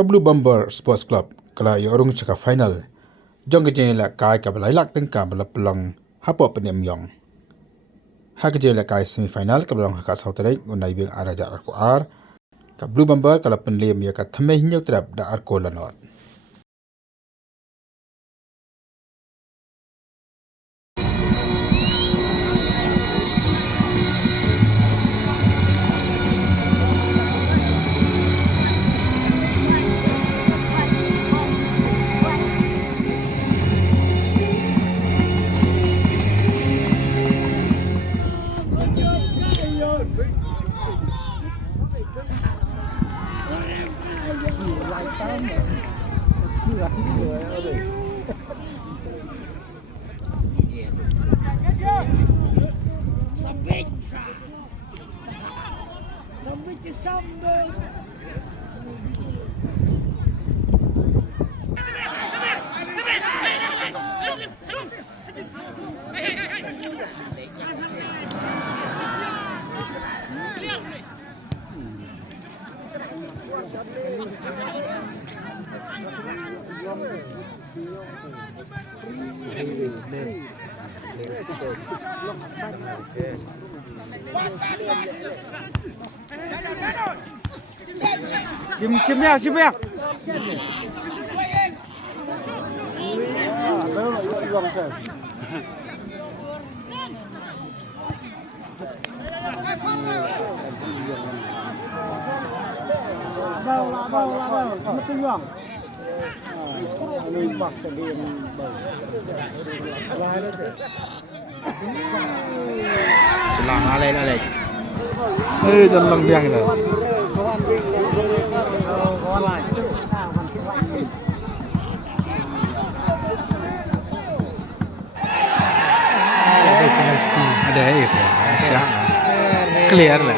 Blue Bomber Sports Club kala yorung cakap final. Jingialehkai kabalai lak tengkam belapelong hapok penyamyong. Jingialehkai semifinal kabalong hakat sauterik unai bing arajak VAR. Blue Bomber kala penlim ya kat temeh nyutrap da arko lanot. Chim bèo. Celang alai. Jangan lang biang itu. Ada air ya, siap. Clear lah.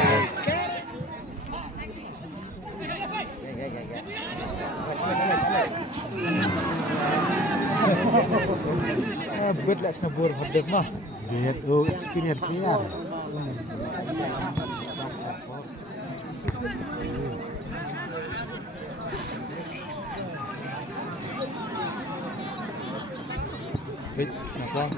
Bet lah snabur hadap mah. Bet experience clear. Bet snabur.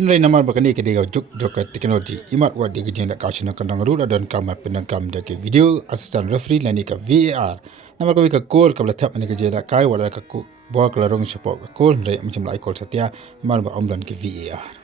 Nilai nama berkini kedua juk teknologi Imat wad di Jingialehkai Nongkyndong rula dan kamar penangkam dari video asisten referee lani ke VAR. Nama kami ke gol kabla tap ni Jingialehkai wala ke bawah kelarung support ke gol nilai macam lai gol setia nama omlan ke VAR.